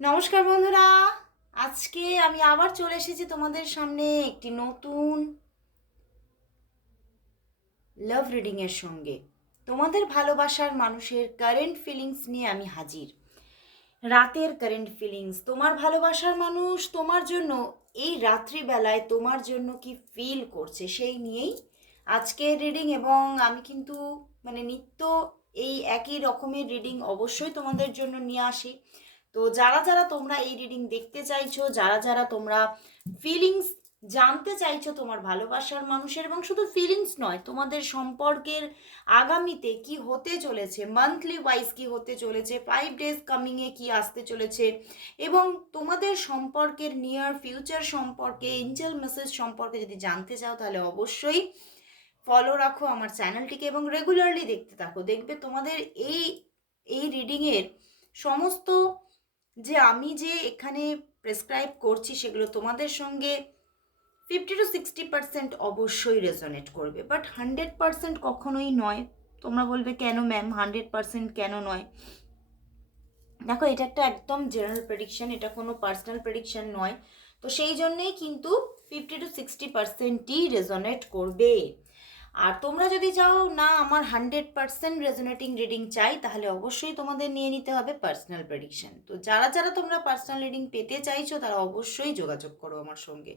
নমস্কার বন্ধুরা। আজকে আমি আবার চলে এসেছি তোমাদের সামনে একটি নতুন লাভ রিডিং এর সঙ্গে। তোমাদের ভালোবাসার মানুষের কারেন্ট ফিলিংস নিয়ে আমি হাজির। রাতের কারেন্ট ফিলিংস তোমার ভালোবাসার মানুষ তোমার জন্য, এই রাত্রিবেলায় তোমার জন্য কি ফিল করছে সেই নিয়েই আজকের রিডিং এবং আমি কিন্তু মানে নিত্য এই একই রকমের রিডিং অবশ্যই তোমাদের জন্য নিয়ে আসি। তো যারা যারা তোমরা এই রিডিং দেখতে চাইছো, যারা যারা তোমরা ফিলিংস জানতে চাইছো তোমার ভালোবাসার মানুষের এবং শুধু ফিলিংস নয়, তোমাদের সম্পর্কের আগামীতে কি হতে চলেছে মান্থলি ওয়াইজ কি হতে চলেছে ফাইভ ডেজ কামিংয়ে কি আসতে চলেছে এবং তোমাদের সম্পর্কের নিয়ার ফিউচার সম্পর্কে এঞ্জেল মেসেজ সম্পর্কে যদি জানতে চাও তাহলে অবশ্যই ফলো রাখো আমার চ্যানেলটিকে এবং রেগুলারলি দেখতে থাকো। দেখবে তোমাদের এই এই রিডিংয়ের সমস্ত যে আমি যে এখানে প্রেসক্রাইব করছি সেগুলো তোমাদের সঙ্গে ফিফটি টু সিক্সটি পার্সেন্ট অবশ্যই রেজনেট করবে। বাট হান্ড্রেড পার্সেন্ট কখনোই নয়। তোমরা বলবে, কেন ম্যাম হান্ড্রেড পার্সেন্ট কেন নয়? দেখো, এটা একটা একদম জেনারেল প্রেডিকশন এটা কোনো পার্সোনাল প্রেডিকশন নয়। তো সেই জন্যেই কিন্তু ফিফটি টু সিক্সটি পার্সেন্টই রেজনেট করবে। আর তোমরা যদি চাও, না, আমার হান্ড্রেড পার্সেন্ট রেজোনেটিং রিডিং চাই, তাহলে অবশ্যই তোমাদের নিয়ে নিতে হবে পার্সোনাল প্রেডিকশন তো যারা যারা তোমরা পার্সোনাল রিডিং পেতে চাইছো, তারা অবশ্যই যোগাযোগ করো আমার সঙ্গে।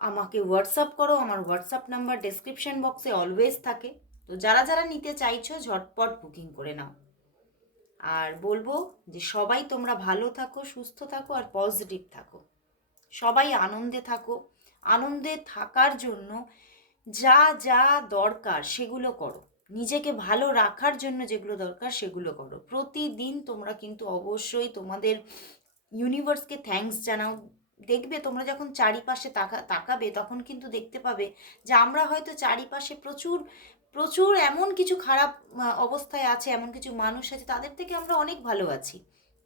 আমাকে হোয়াটসঅ্যাপ করো, আমার হোয়াটসঅ্যাপ নাম্বার ডেসক্রিপশন বক্সে অলওয়েজ থাকে। তো যারা যারা নিতে চাইছো, ঝটপট বুকিং করে নাও। আর বলব যে সবাই তোমরা ভালো থাকো, সুস্থ থাকো আর পজিটিভ থাকো। সবাই আনন্দে থাকো। আনন্দে থাকার জন্য যা যা দরকার সেগুলো করো। নিজেকে ভালো রাখার জন্য যেগুলো দরকার সেগুলো করো। প্রতিদিন তোমরা কিন্তু অবশ্যই তোমাদের ইউনিভার্সকে থ্যাঙ্কস জানাও। দেখবে তোমরা যখন চারিপাশে তাকা, তাকাবে তখন কিন্তু দেখতে পাবে যে আমরা হয়তো চারিপাশে প্রচুর প্রচুর এমন কিছু খারাপ অবস্থায় আছে, এমন কিছু মানুষ আছে, তাদের থেকে আমরা অনেক ভালো আছি।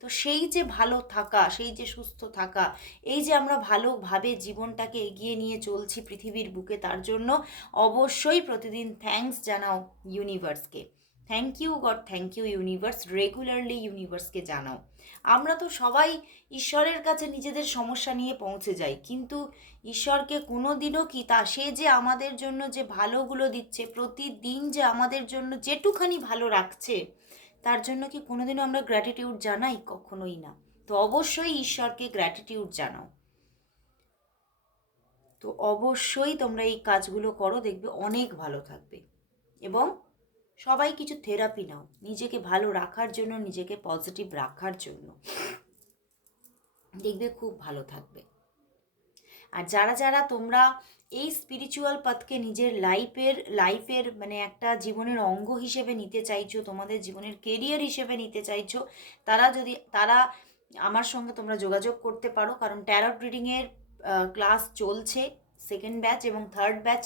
তো সেই যে ভালো থাকা, সেই যে সুস্থ থাকা, এই যে আমরা ভালোভাবে জীবনটাকে এগিয়ে নিয়ে চলছি পৃথিবীর বুকে, তার জন্য অবশ্যই প্রতিদিন থ্যাঙ্কস জানাও ইউনিভার্সকে thank you God thank you universe regularly ইউনিভার্সকে জানাও। আমরা তো সবাই ঈশ্বরের কাছে নিজেদের সমস্যা নিয়ে পৌঁছে যাই, কিন্তু ঈশ্বরকে কোনো দিনও কি তা, সে যে আমাদের জন্য যে ভালোগুলো দিচ্ছে, প্রতিদিন যে আমাদের জন্য যেটুখানি ভালো রাখছে তার জন্য কি কোনোদিনও আমরা গ্র্যাটিটিউড জানাই? কখনোই না। তো অবশ্যই ঈশ্বরকে গ্র্যাটিটিউড জানাও। তো অবশ্যই তোমরা এই কাজগুলো করো, দেখবে অনেক ভালো থাকবে। এবং সবাই কিছু থেরাপি নাও, নিজেকে ভালো রাখার জন্য, নিজেকে পজিটিভ রাখার জন্য। দেখবে খুব ভালো থাকবে। আর যারা যারা তোমরা এই স্পিরিচুয়াল পথকে নিজের লাইফের লাইফের মানে একটা জীবনের অঙ্গ হিসেবে নিতে চাইছো, তোমাদের জীবনের কেরিয়ার হিসেবে নিতে চাইছো, তারা যদি, তারা আমার সঙ্গে তোমরা যোগাযোগ করতে পারো। কারণ ট্যারট রিডিংয়ের ক্লাস চলছে সেকেন্ড ব্যাচ এবং থার্ড ব্যাচ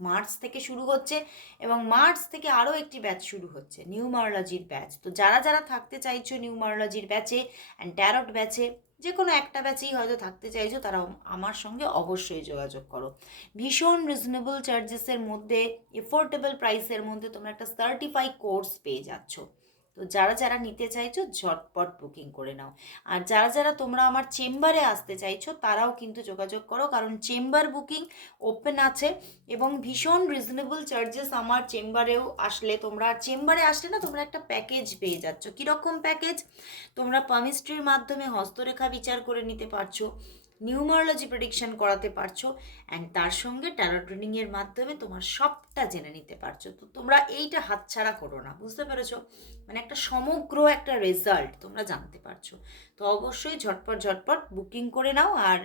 মার্চ থেকে শুরু হচ্ছে এবং মার্চ থেকে আরও একটি ব্যাচ শুরু হচ্ছে নিউমারোলজির ব্যাচ তো যারা যারা থাকতে চাইছো নিউমারোলজির ব্যাচে অ্যান্ড ট্যারট ব্যাচে যে কোনো একটা ব্যাচেই হয়তো থাকতে চাইছো, তারা আমার সঙ্গে অবশ্যই যোগাযোগ করো। ভীষণ রিজনেবল চার্জেসের মধ্যে এফোর্ডেবল প্রাইসের মধ্যে তোমরা একটা সার্টিফাই কোর্স পেয়ে যাচ্ছ। তো যারা যারা নিতে চাইছো, ঝটপট বুকিং করে নাও। আর যারা যারা তোমরা আমার চেম্বারে আসতে চাইছো, তারাও কিন্তু যোগাযোগ করো, কারণ চেম্বার বুকিং ওপেন আছে এবং ভীষণ রিজনেবল চার্জেস আমার চেম্বারেও আসলে তোমরা চেম্বারে আসলে না তোমরা একটা প্যাকেজ পেয়ে যাচ্ছ। কীরকম প্যাকেজ তোমরা পামিস্ট্রির মাধ্যমে হস্তরেখা বিচার করে নিতে পারছ। নিউমারোলজি প্রেডিকশন করাতে পারছ অ্যান্ড তার সঙ্গে ট্যারো ট্রেনিংয়ের মাধ্যমে তোমার সবটা জেনে নিতে পারছ। তো তোমরা এইটা হাতছাড়া করো না, বুঝতে পেরেছ? মানে একটা সমগ্র একটা রেজাল্ট তোমরা জানতে পারছ। তো অবশ্যই ঝটপট ঝটপট বুকিং করে নাও আর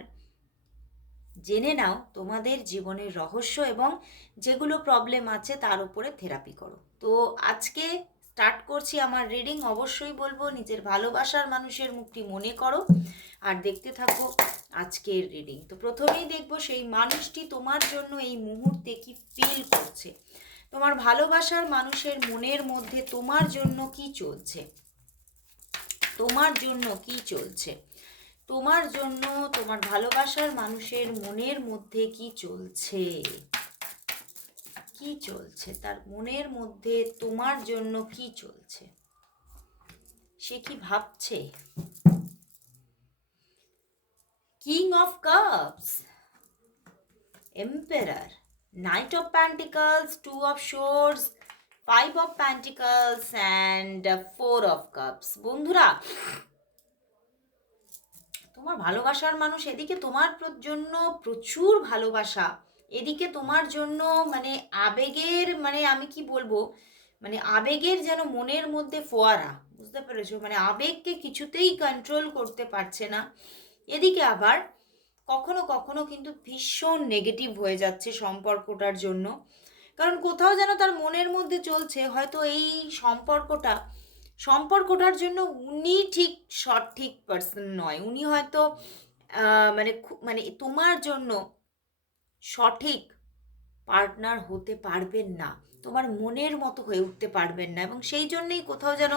জেনে নাও তোমাদের জীবনের রহস্য এবং যেগুলো প্রবলেম আছে তার উপরে থেরাপি করো। তো আজকে স্টার্ট করছি আমার রিডিং অবশ্যই বলব নিজের ভালোবাসার মানুষের মুখটি মনে করো আর দেখতে থাকো আজকের রিডিং তো প্রথমেই দেখব সেই মানুষটি তোমার জন্য এই মুহূর্তে কি ফিল করছে? তোমার ভালোবাসার মানুষের মনের মধ্যে তোমার জন্য কি চলছে? তোমার জন্য কি চলছে? তোমার জন্য, তোমার ভালোবাসার মানুষের মনের মধ্যে কি চলছে? কি চলছে? তার মনের মধ্যে তোমার জন্য কি চলছে? সে কি ভাবছে? King of cups emperor knight of pentacles two of swords five of pentacles and four of cups বন্ধুরা, তোমার ভালোবাসার মানুষ এদিকে তোমার জন্য প্রচুর ভালোবাসা। এদিকে তোমার জন্য মানে আবেগের মানে আমি কি বলব মানে আবেগের যেন মনের মধ্যে ফোয়ারা, বুঝতে পেরেছ? মানে আবেগকে কিছুতেই কন্ট্রোল করতে পারছে না। এদিকে আবার কখনো কখনো কিন্তু ভীষণ নেগেটিভ হয়ে যাচ্ছে সম্পর্কটার জন্য। কারণ কোথাও যেন তার মনের মধ্যে চলছে, হয়তো এই সম্পর্কটা, সম্পর্কটার জন্য উনি ঠিক সঠিক পার্সন নয়। উনি হয়তো মানে মানে তোমার জন্য সঠিক পার্টনার হতে পারবেন না। তোমার মনের মতো হয়ে উঠতে পারবেন না এবং সেই জন্যেই কোথাও যেন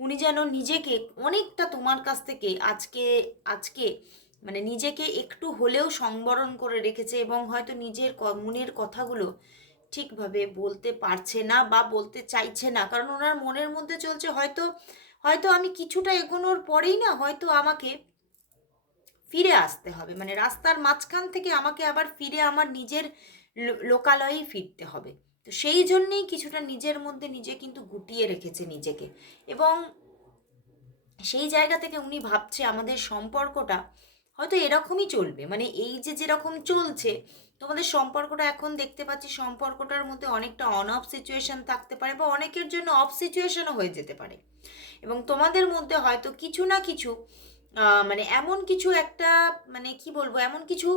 উনি যেন নিজেকে অনেকটা তোমার কাছ থেকে আজকে আজকে মানে নিজেকে একটু হলেও সংবরণ করে রেখেছে এবং হয়তো নিজের মনের কথাগুলো ঠিকভাবে বলতে পারছে না বা বলতে চাইছে না। কারণ ওনার মনের মধ্যে চলছে হয়তো হয়তো আমি কিছুটা এগোনোর পরেই না হয়তো আমাকে ফিরে আসতে হবে। মানে রাস্তার মাঝখান থেকে আমাকে আবার ফিরে আমার নিজের লোকালয়েই ফিরতে হবে। তো সেই জন্যেই কিছুটা নিজের মধ্যে নিজে কিন্তু গুটিয়ে রেখেছে নিজেকে। এবং সেই জায়গা থেকে উনি ভাবছে আমাদের সম্পর্কটা হয়তো এরকমই চলবে। মানে এই যে যেরকম চলছে, তোমাদের সম্পর্কটা এখন দেখতে পাচ্ছি সম্পর্কটার মধ্যে অনেকটা অন অফ সিচুয়েশন থাকতে পারে বা অনেকের জন্য অফ সিচুয়েশনও হয়ে যেতে পারে। এবং তোমাদের মধ্যে হয়তো কিছু না কিছু মানে এমন কিছু একটা মানে কি বলব, এমন কিছু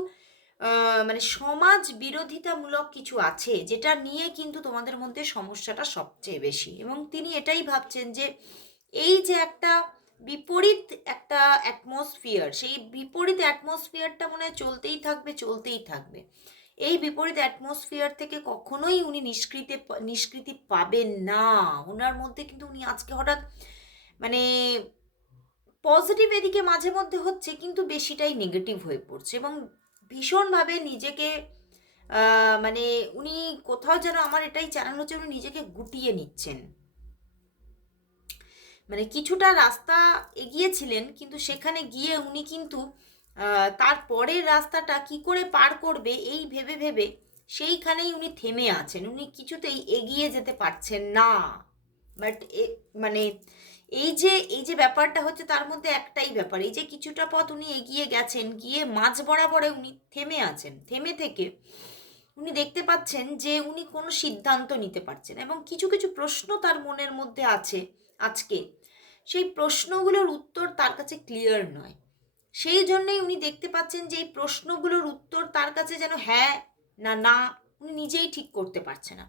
মানে সমাজ বিরোধিতামূলক কিছু আছে, যেটা নিয়ে কিন্তু তোমাদের মধ্যে সমস্যাটা সবচেয়ে বেশি। এবং তিনি এটাই ভাবছেন যে, এই যে একটা বিপরীত একটা অ্যাটমসফিয়ার সেই বিপরীত অ্যাটমসফিয়ারটা মনে হয় চলতেই থাকবে চলতেই থাকবে। এই বিপরীত অ্যাটমসফিয়ার থেকে কখনোই উনি নিষ্কৃতি নিষ্কৃতি পাবেন না। ওনার মধ্যে কিন্তু উনি আজকে হঠাৎ মানে পজিটিভ এদিকে মাঝে মধ্যে হচ্ছে কিন্তু বেশিটাই নেগেটিভ হয়ে পড়ছে এবং ভীষণভাবে নিজেকে মানে উনি কোথাও যেন আমার এটাই জানানো হচ্ছে উনি নিজেকে গুটিয়ে নিচ্ছেন। মানে কিছুটা রাস্তা এগিয়েছিলেন কিন্তু সেখানে গিয়ে উনি কিন্তু তার পরের রাস্তাটা কি করে পার করবে এই ভেবে ভেবে সেইখানেই উনি থেমে আছেন। উনি কিছুতেই এগিয়ে যেতে পারছেন না। বাট মানে এই যে এই যে ব্যাপারটা হচ্ছে তার মধ্যে একটাই ব্যাপার, এই যে কিছুটা পথ উনি এগিয়ে গেছেন, গিয়ে মাঝ বরাবরে উনি থেমে আছেন, থেমে থেকে উনি দেখতে পাচ্ছেন যে উনি কোনো সিদ্ধান্ত নিতে পারছেন এবং কিছু কিছু প্রশ্ন তার মনের মধ্যে আছে আজকে। সেই প্রশ্নগুলোর উত্তর তার কাছে ক্লিয়ার নয়। সেই জন্যই উনি দেখতে পাচ্ছেন যে এই প্রশ্নগুলোর উত্তর তার কাছে যেন হ্যাঁ না না উনি নিজেই ঠিক করতে পারছে না।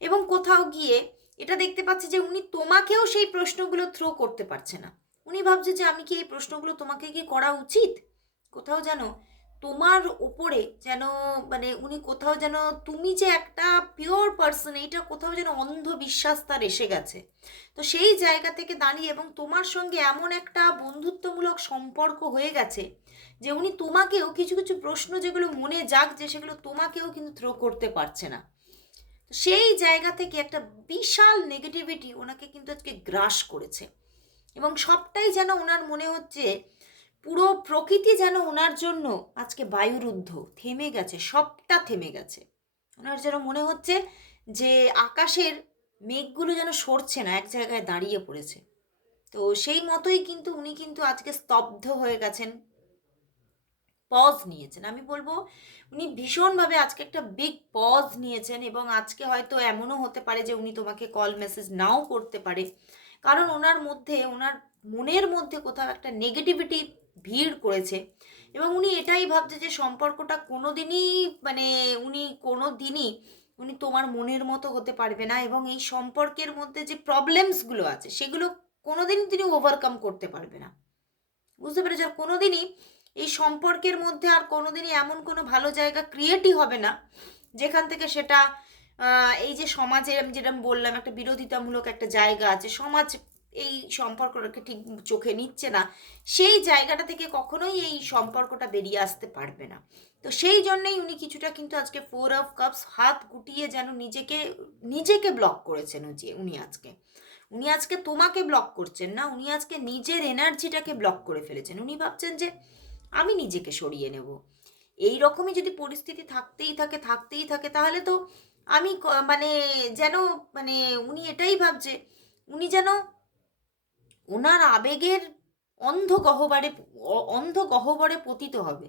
এবং কোথাও গিয়ে এটা দেখতে পাচ্ছে যে উনি তোমাকেও সেই প্রশ্নগুলো থ্রো করতে পারছে না। উনি ভাবছে যে আমি কি এই প্রশ্নগুলো তোমাকে কি করা উচিত? কোথাও যেন তোমার ওপরে যেন মানে উনি কোথাও যেন তুমি যে একটা পিওর পার্সন এইটা কোথাও যেন অন্ধবিশ্বাস তার এসে গেছে। তো সেই জায়গা থেকে দাঁড়িয়ে এবং তোমার সঙ্গে এমন একটা বন্ধুত্বমূলক সম্পর্ক হয়ে গেছে যে উনি তোমাকেও কিছু কিছু প্রশ্ন যেগুলো মনে যাক যে সেগুলো তোমাকেও কিন্তু থ্রো করতে পারছে না। সেই জায়গা থেকে একটা বিশাল নেগেটিভিটি ওনাকে কিন্তু আজকে গ্রাস করেছে। এবং সবটাই যেন ওনার মনে হচ্ছে, পুরো প্রকৃতি যেন ওনার জন্য আজকে বায়ুরুদ্ধ, থেমে গেছে, সবটা থেমে গেছে। ওনার যেন মনে হচ্ছে যে আকাশের মেঘগুলো যেন সরছে না, এক জায়গায় দাঁড়িয়ে পড়েছে। তো সেই মতোই কিন্তু উনি কিন্তু আজকে স্তব্ধ হয়ে গেছেন। পজ নিয়েছেন। আমি বলব, উনি ভীষণভাবে আজকে একটা বিগ পজ নিয়েছেন এবং আজকে হয়তো এমনও হতে পারে যে উনি তোমাকে কল মেসেজ নাও করতে পারে। কারণ ওনার মধ্যে, ওনার মনের মধ্যে কোথাও একটা নেগেটিভিটি ভিড় করেছে এবং উনি এটাই ভাবছে যে সম্পর্কটা কোনো দিনই মানে উনি কোনো দিনই উনি তোমার মনের মতো হতে পারবে না এবং এই সম্পর্কের মধ্যে যে প্রবলেমসগুলো আছে, সেগুলো কোনোদিনই তিনি ওভারকাম করতে পারবে না। বুঝতে পেরেছ? কোনোদিনই এই সম্পর্কের মধ্যে আর কোনোদিনই এমন কোনো ভালো জায়গা ক্রিয়েটই হবে না, যেখান থেকে সেটা এই যে সমাজে আমি যেরকম বললাম, একটা বিরোধিতামূলক একটা জায়গা আছে, সমাজ এই সম্পর্কটাকে ঠিক চোখে নিচ্ছে না, সেই জায়গাটা থেকে কখনোই এই সম্পর্কটা বেরিয়ে আসতে পারবে না। তো সেই জন্যেই উনি কিছুটা কিন্তু আজকে ফোর অফ কাপস হাত গুটিয়ে যেন নিজেকে নিজেকে ব্লক করেছেন উজি উনি আজকে। উনি আজকে তোমাকে ব্লক করছেন না, উনি আজকে নিজের এনার্জিটাকে ব্লক করে ফেলেছেন। উনি ভাবছেন যে আমি নিজেকে সরিয়ে নেব। এই রকমই যদি পরিস্থিতি থাকতেই থাকে থাকতেই থাকে, তাহলে তো আমি মানে যেন মানে উনি এটাই ভাবছে, উনি যেন ওনার আবেগের অন্ধ গহ্বরে অন্ধ গহ্বরে পতিত হবে।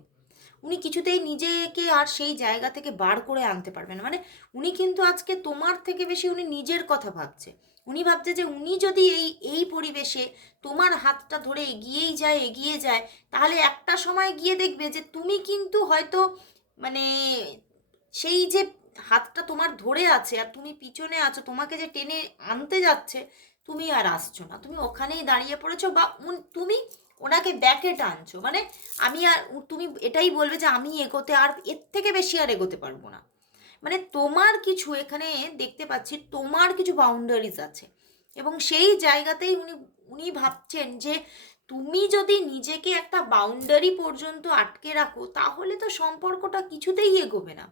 উনি কিছুতেই নিজেকে আর সেই জায়গা থেকে বার করে আনতে পারবেন মানে উনি কিন্তু আজকে তোমার থেকে বেশি উনি নিজের কথা ভাবছে। উনি ভাবছে যে উনি যদি এই এই পরিবেশে তোমার হাতটা ধরে এগিয়েই যায়, এগিয়ে যায়, তাহলে একটা সময় গিয়ে দেখবে যে তুমি কিন্তু হয়তো মানে সেই যে হাতটা তোমার ধরে আছে আর তুমি পিছনে আছো, তোমাকে যে টেনে আনতে যাচ্ছে, তুমি আর আসছো না। তুমি ওখানেই দাঁড়িয়ে পড়েছো বা তুমি ওনাকে ব্যাকে টানছো। মানে আমি আর তুমি এটাই বলবে যে আমি এগোতে আর এর থেকে বেশি আর এগোতে পারব না। মানে তোমার কিছু এখানে দেখতে পাচ্ছি, তোমার কিছু বাউন্ডারিজ আছে। এবং সেই জায়গাতেই উনি উনি ভাবছেন যে তুমি যদি নিজেকে একটা বাউন্ডারি পর্যন্ত আটকে রাখো, তাহলে তো সম্পর্কটা কিছুতেই এগোবে না।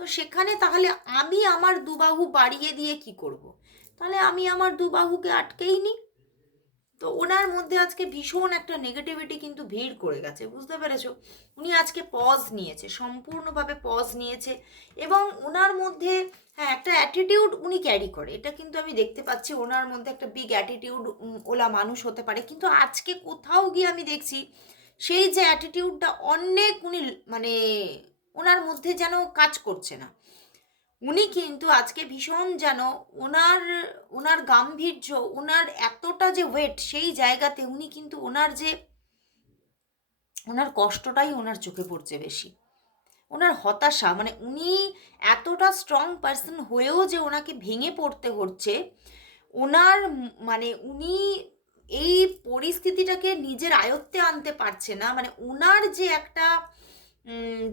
তো সেখানে তাহলে আমি আমার দুবাহু বাড়িয়ে দিয়ে কি করব। তাহলে আমি আমার দুবাহুকে আটকেই নিই তো ওনার মধ্যে আজকে ভীষণ একটা নেগেটিভিটি কিন্তু ভিড় করে গেছে, বুঝতে পেরেছ? উনি আজকে পজ নিয়েছে, সম্পূর্ণভাবে পজ নিয়েছে এবং ওনার মধ্যে হ্যাঁ একটা অ্যাটিটিউড উনি ক্যারি করে। এটা কিন্তু আমি দেখতে পাচ্ছি, ওনার মধ্যে একটা বিগ অ্যাটিটিউড ওলা মানুষ হতে পারে। কিন্তু আজকে কোথাও গিয়ে আমি দেখছি, সেই যে অ্যাটিটিউডটা অনেক উনি মানে ওনার মধ্যে যেন কাজ করছে না। উনি কিন্তু আজকে ভীষণ যেন ওনার ওনার গাম্ভীর্য, ওনার এতটা যে ওয়েট সেই জায়গাতে উনি কিন্তু ওনার যে, ওনার কষ্টটাই ওনার চোখে পড়ছে বেশি। ওনার হতাশা মানে উনি এতটা স্ট্রং পার্সন হয়েও যে ওনাকে ভেঙে পড়তে হচ্ছে, ওনার মানে উনি এই পরিস্থিতিটাকে নিজের আয়ত্তে আনতে পারছে না মানে ওনার যে একটা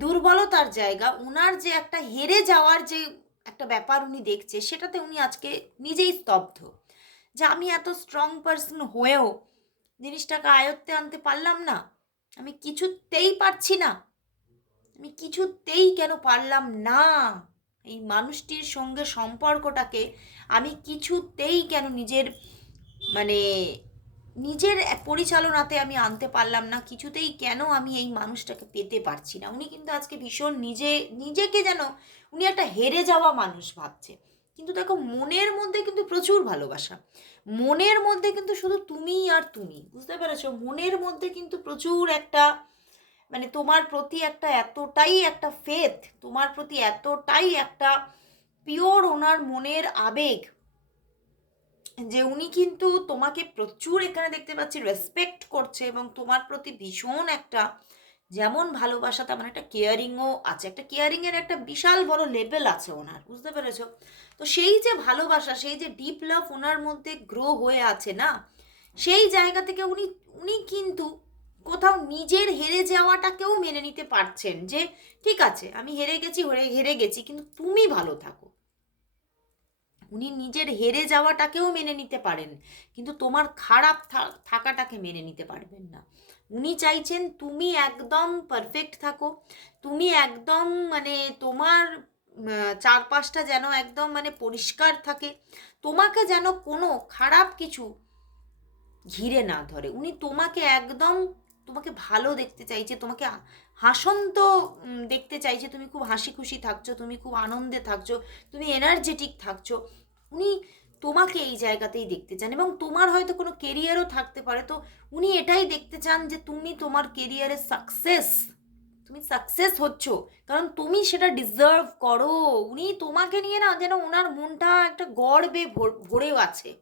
দুর্বলতার জায়গা ওনার যে একটা হেরে যাওয়ার যে একটা ব্যাপার উনি দেখছে, সেটাতে উনি আজকে নিজেই স্তব্ধ। যে আমি এত স্ট্রং পার্সন হয়েও জিনিসটাকে আয়ত্তে আনতে পারলাম না, আমি কিছুতেই পারছি না, আমি কিছুতেই কেন পারলাম না, এই মানুষটির সঙ্গে সম্পর্কটাকে আমি কিছুতেই কেন নিজের মানে নিজের পরিচালনাতে আমি আনতে পারলাম না, কিছুতেই কেন আমি এই মানুষটাকে পেতে পারছি না? উনি কিন্তু আজকে ভীষণ নিজে, নিজেকে যেন উনি একটা হেরে যাওয়া মানুষ ভাবছে। কিন্তু দেখো, মনের মধ্যে কিন্তু প্রচুর ভালোবাসা। মনের মধ্যে কিন্তু শুধু তুমি আর তুমি, বুঝতে পেরেছ? মনের মধ্যে কিন্তু প্রচুর একটা মানে তোমার প্রতি একটা এতটাই একটা ফেথ তোমার প্রতি এতটাই একটা পিওর ওনার মনের আবেগ যে উনি কিন্তু তোমাকে প্রচুর এখানে দেখতে পাচ্ছি রেসপেক্ট করছে এবং তোমার প্রতি ভীষণ একটা যেমন ভালোবাসা, তেমন একটা কেয়ারিংও আছে। একটা কেয়ারিংয়ের একটা বিশাল বড় লেভেল আছে ওনার, বুঝতে পেরেছ? তো সেই যে ভালোবাসা, সেই যে ডিপ লাভ ওনার মধ্যে গ্রো হয়ে আছে না, সেই জায়গা থেকে উনি উনি কিন্তু কোথাও নিজের হেরে যাওয়াটাকেও মেনে নিতে পারছেন যে, ঠিক আছে, আমি হেরে গেছি, হেরে হেরে গেছি, কিন্তু তুমি ভালো থাকো। উনি নিজের হেরে যাওয়াটাকেও মেনে নিতে পারেন, কিন্তু তোমার খারাপ থাকাটাকে মেনে নিতে পারবেন না। উনি চাইছেন তুমি একদম পারফেক্ট থাকো, তুমি একদম মানে তোমার চারপাশটা যেন একদম মানে পরিষ্কার থাকে, তোমাকে যেন কোনো খারাপ কিছু ঘিরে না ধরে। উনি তোমাকে একদম, তোমাকে ভালো দেখতে চাইছে, তোমাকে হাসন্ত উম, দেখতে চাইছে তুমি খুব হাসি খুশি থাকছো তুমি খুব আনন্দে থাকছো তুমি এনার্জেটিক থাকছো। উনি তোমাকে এই জায়গাতেই দেখতে চান এবং তোমার হয়তো কোনো কেরিয়ারও থাকতে পারে। তো উনি এটাই দেখতে চান যে তুমি তোমার কেরিয়ারে সাকসেস তুমি সাকসেস হচ্ছ। কারণ তুমি সেটা ডিজার্ভ করো। উনি তোমাকে নিয়ে না যেন ওনার মনটা একটা গর্বে ভর- ভরেও আছে।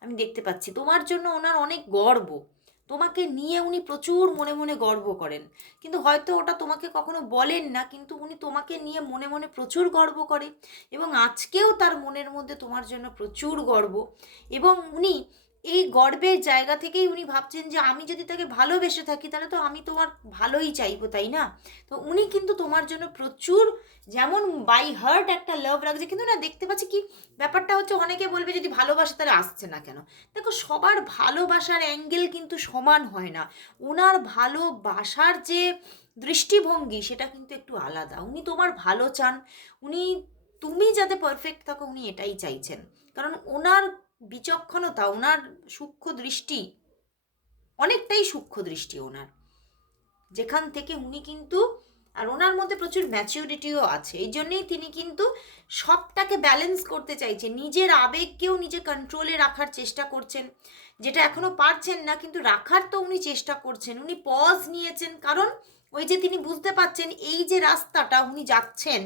আমি দেখতে পাচ্ছি তোমার জন্য ওনার অনেক গর্ব। তোমাকে নিয়ে উনি প্রচুর মনে মনে গর্ব করেন। কিন্তু হয়তো ওটা তোমাকে কখনো বলেন না, কিন্তু উনি তোমাকে নিয়ে মনে মনে প্রচুর গর্ব করে এবং আজকেও তার মনের মধ্যে তোমার জন্য প্রচুর গর্ব। এবং উনি এই গর্বের জায়গা থেকেই উনি ভাবছেন যে আমি যদি তাকে ভালোবেসে থাকি, তাহলে তো আমি তোমার ভালোই চাইব, তাই না? তো উনি কিন্তু তোমার জন্য প্রচুর যেমন বাই হার্ট একটা লাভ রাখছে। কিন্তু না, দেখতে পাচ্ছি কি? ব্যাপারটা হচ্ছে অনেকে বলবে যদি ভালোবাসা তাহলে আসছে না কেন? দেখো, সবার ভালোবাসার অ্যাঙ্গেল কিন্তু সমান হয় না। ওনার ভালোবাসার যে দৃষ্টিভঙ্গি, সেটা কিন্তু একটু আলাদা। উনি তোমার ভালো চান। উনি, তুমি যাতে পারফেক্ট থাকো, উনি এটাই চাইছেন। কারণ ওনার বিচক্ষণতা ওনার সূক্ষ্ম দৃষ্টি, অনেকটাই সূক্ষ্ম দৃষ্টি ওনার যেখান থেকে উনি কিন্তু, আর ওনার মধ্যে প্রচুর ম্যাচিউরিটিও আছে। এই জন্যেই তিনি কিন্তু সবটাকে ব্যালেন্স করতে চাইছেন। নিজের আবেগকেও নিজে কন্ট্রোলে রাখার চেষ্টা করছেন, যেটা এখনও পারছেন না, কিন্তু রাখার তো উনি চেষ্টা করছেন। উনি পজ নিয়েছেন, কারণ ওই যে তিনি বুঝতে পারছেন, এই যে রাস্তাটা উনি যাচ্ছেন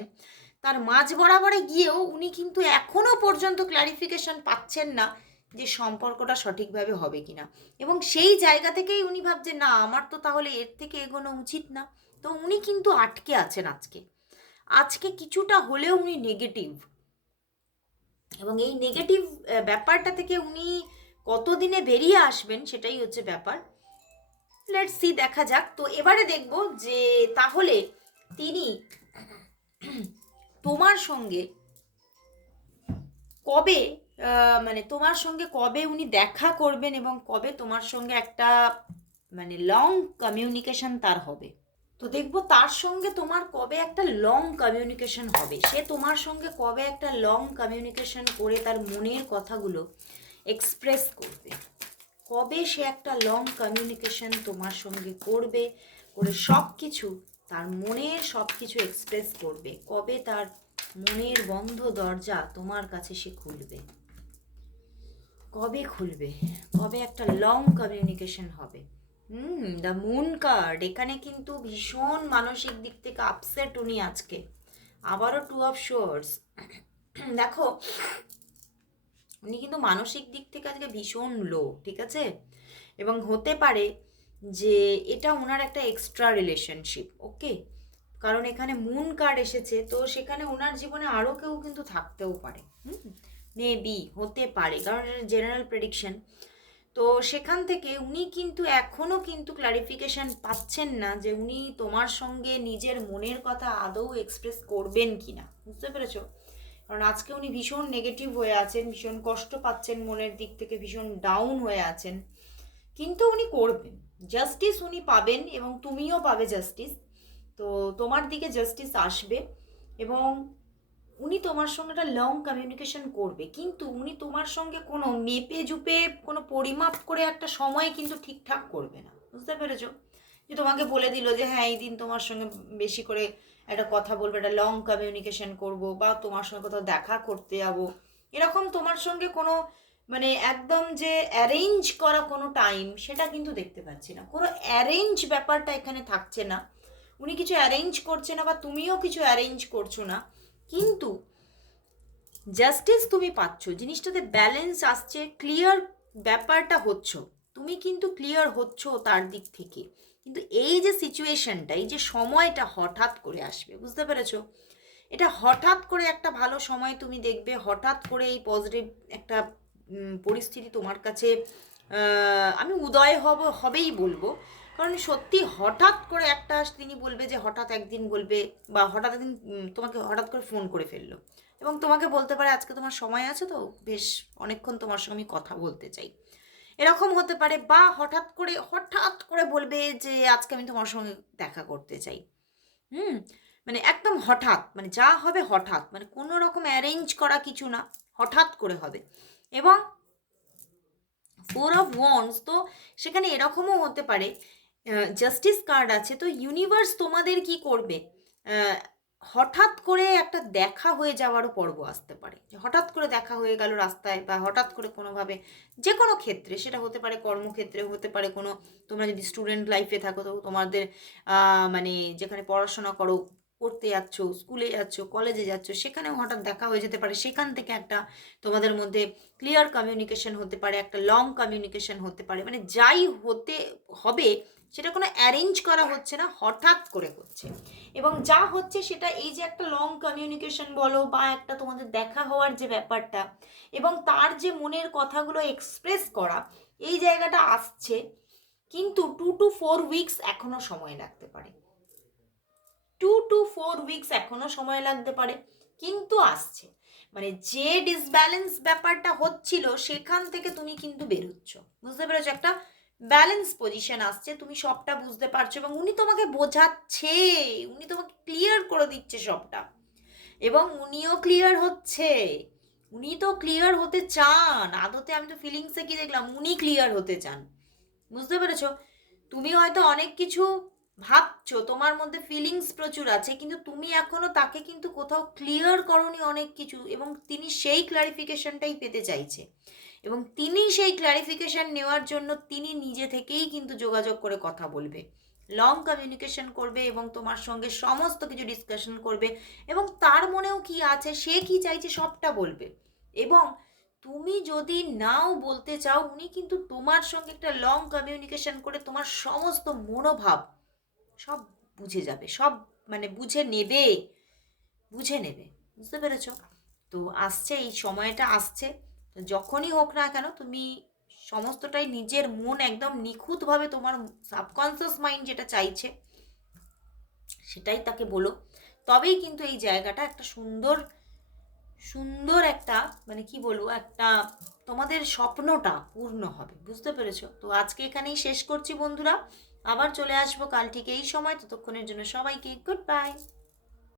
তার মাঝ বরাবরে গিয়েও উনি কিন্তু এখনও পর্যন্ত ক্ল্যারিফিকেশন পাচ্ছেন না যে সম্পর্কটা সঠিকভাবে হবে কি না এবং সেই জায়গা থেকেই উনি ভাবছেন, না, আমার তো তাহলে এর থেকে এগোনো উচিত না। তো উনি কিন্তু আটকে আছেন আজকে। আজকে কিছুটা হলেও উনি নেগেটিভ এবং এই নেগেটিভ ব্যাপারটা থেকে উনি কতদিনে বেরিয়ে আসবেন সেটাই হচ্ছে ব্যাপার। লেট সি দেখা যাক। তো এবারে দেখব যে তাহলে তিনি তোমার সঙ্গে কবে মানে তোমার সঙ্গে কবে উনি দেখা করবেন এবং কবে তোমার সঙ্গে একটা মানে লং কমিউনিকেশন তার হবে? তো দেখব তার সঙ্গে তোমার কবে একটা লং কমিউনিকেশন হবে। সে তোমার সঙ্গে কবে একটা লং কমিউনিকেশন করে তার মনের কথাগুলো এক্সপ্রেস করবে। কবে সে একটা লং কমিউনিকেশন তোমার সঙ্গে করবে, করে সব কিছু তার মনের সব কিছু এক্সপ্রেস করবে। কবে তার মনের বন্ধ দরজা তোমার কাছে সে খুলবে? কবে খুলবে? কবে একটা লং কমিউনিকেশন হবে? হুম দ্য মুন কার্ড এখানে কিন্তু ভীষণ মানসিক দিক থেকে আপসেট উনি আজকে। আবারও টু অফ শোর্স দেখো, উনি কিন্তু মানসিক দিক থেকে আজকে ভীষণ লো ঠিক আছে? এবং হতে পারে যে এটা ওনার একটা এক্সট্রা রিলেশনশিপ ওকে কারণ এখানে মুন কার্ড এসেছে, তো সেখানে ওনার জীবনে আরও কেউ কিন্তু থাকতেও পারে, হুম? মেবি হতে পারে, কারণ জেনারেল প্রেডিকশন তো সেখান থেকে উনি কিন্তু এখনও কিন্তু ক্লারিফিকেশন পাচ্ছেন না যে উনি তোমার সঙ্গে নিজের মনের কথা আদৌ এক্সপ্রেস করবেন কি না বুঝতে পেরেছ? কারণ আজকে উনি ভীষণ নেগেটিভ হয়ে আছেন, ভীষণ কষ্ট পাচ্ছেন মনের দিক থেকে, ভীষণ ডাউন হয়ে আছেন। কিন্তু উনি করবেন। জাস্টিস উনি পাবেন এবং তুমিও পাবে জাস্টিস তো তোমার দিকে জাস্টিস আসবে এবং উনি তোমার সঙ্গে একটা লং কমিউনিকেশন করবে। কিন্তু উনি তোমার সঙ্গে কোনো মেপে জুপে কোনো পরিমাপ করে একটা সময় কিন্তু ঠিকঠাক করবে না। বুঝতে পেরেছ? যে তোমাকে বলে দিল যে হ্যাঁ এই দিন তোমার সঙ্গে বেশি করে একটা কথা বলব, একটা লং কমিউনিকেশন করব বা তোমার সঙ্গে কোথাও দেখা করতে যাব। এরকম তোমার সঙ্গে কোনো মানে একদম যে অ্যারেঞ্জ করা কোনো টাইম সেটা কিন্তু দেখতে পাচ্ছি না। কোনো অ্যারেঞ্জ ব্যাপারটা এখানে থাকছে না। উনি কিছু অ্যারেঞ্জ করছে না বা তুমিও কিছু অ্যারেঞ্জ করছ না। কিন্তু জাস্টিস তুমি পাচ্ছ, জিনিসটাতে ব্যালেন্স আসছে ক্লিয়ার ব্যাপারটা হচ্ছ। তুমি কিন্তু ক্লিয়ার হচ্ছ তার দিক থেকে। কিন্তু এই যে সিচুয়েশনটা এই যে সময়টা হঠাৎ করে আসবে, বুঝতে পেরেছ? এটা হঠাৎ করে একটা ভালো সময় তুমি দেখবে, হঠাৎ করে এই পজিটিভ একটা পরিস্থিতি তোমার কাছে আমি উদয় হব, হবেই বলব। কারণ সত্যি হঠাৎ করে একটা তিনি বলবে যে হঠাৎ একদিন বলবে বা হঠাৎ একদিন তোমাকে হঠাৎ করে ফোন করে ফেলল। এবং তোমাকে বলতে পারে আজকে তোমার সময় আছে তো, বেশ অনেকক্ষণ তোমার সঙ্গে আমি কথা বলতে চাই। এরকম হতে পারে বা হঠাৎ করে হঠাৎ করে বলবে যে আজকে আমি তোমার সঙ্গে দেখা করতে চাই। হুম? মানে একদম হঠাৎ মানে যা হবে হঠাৎ মানে কোনো রকম অ্যারেঞ্জ করা কিছু না, হঠাৎ করে হবে। এবং ফোর অফ ওয়ান্স তো সেখানে এরকমও হতে পারে। জাস্টিস কার্ড আছে, তো ইউনিভার্স তোমাদের কি করবে? হঠাৎ করে একটা দেখা হয়ে যাওয়ারও পর্ব আসতে পারে। হঠাৎ করে দেখা হয়ে গেল রাস্তায় বা হঠাৎ করে কোনোভাবে যে কোনো ক্ষেত্রে, সেটা হতে পারে কর্মক্ষেত্রে, হতে পারে কোনো, তোমরা যদি স্টুডেন্ট লাইফে থাকো, তো তোমাদের মানে যেখানে পড়াশোনা করো পড়তে যাচ্ছ স্কুলে যাচ্ছ কলেজে যাচ্ছ, সেখানেও হঠাৎ দেখা হয়ে যেতে পারে। সেখান থেকে একটা তোমাদের মধ্যে ক্লিয়ার কমিউনিকেশন হতে পারে, একটা লং কমিউনিকেশন হতে পারে। মানে যাই হতে হবে, সেটা কোনো অ্যারেঞ্জ করা হচ্ছে না, হঠাৎ করে হচ্ছে। এবং যা হচ্ছে সেটা এই যে একটা লং কমিউনিকেশন বলো বা একটা তোমাদের দেখা হওয়ার যে ব্যাপারটা এবং তার যে মনের কথাগুলো এক্সপ্রেস করা, এই জায়গাটা আসছে। কিন্তু টু টু ফোর উইকস এখনও সময় লাগতে পারে। টু টু ফোর উইকস এখনও সময় লাগতে পারে। কিন্তু আসছে। মানে যে ডিসব্যালেন্স ব্যাপারটা হচ্ছিল, সেখান থেকে তুমি কিন্তু বেরোচ্ছ। বুঝতে পেরেছ? একটা ব্যালেন্স পজিশন আসছে। তুমি সবটা বুঝতে পারছ এবং উনি তোমাকে বোঝাচ্ছে। উনি তোমাকে ক্লিয়ার করে দিচ্ছে সবটা। এবং উনিও ক্লিয়ার হচ্ছে। উনি তো ক্লিয়ার হতে চান। আদতে আমি তো ফিলিংসে কি দেখলাম? উনি ক্লিয়ার হতে চান। বুঝতে পেরেছ? তুমি হয়তো অনেক কিছু ভাবছ, তোমার মধ্যে ফিলিংস প্রচুর আছে, কিন্তু তুমি এখনও তাকে কিন্তু কোথাও ক্লিয়ার করনি অনেক কিছু এবং তিনি সেই ক্লারিফিকেশনটাই পেতে চাইছে। এবং তিনি সেই ক্লারিফিকেশন নেওয়ার জন্য তিনি নিজে থেকেই কিন্তু যোগাযোগ করে কথা বলবে। লং কমিউনিকেশন করবে এবং তোমার সঙ্গে সমস্ত কিছু ডিসকাশন করবে এবং তার মনেও কি আছে, সে কি চাইছে সবটা বলবে। এবং তুমি যদি নাও বলতে চাও, উনি কিন্তু তোমার সঙ্গে একটা লং কমিউনিকেশন করে তোমার সমস্ত মনোভাব সব বুঝে যাবে, সব মানে বুঝে নেবে বুঝে নেবে, বুঝতে পেরেছ? তো আসছে, এই সময়টা আসছে যখনই হোক না কেন তুমি সমস্তটাই নিজের মন একদম নিখুঁতভাবে তোমার সাবকনসিয়াস মাইন্ড যেটা চাইছে, সেটাই তাকে বলো। তবেই কিন্তু এই জায়গাটা একটা সুন্দর সুন্দর একটা মানে কি বলব, একটা তোমাদের স্বপ্নটা পূর্ণ হবে, বুঝতে পেরেছ? তো আজকে এখানেই শেষ করছি বন্ধুরা। আবার চলে আসব কাল ঠিক এই সময় ততক্ষণের জন্য সবাইকে গুড বাই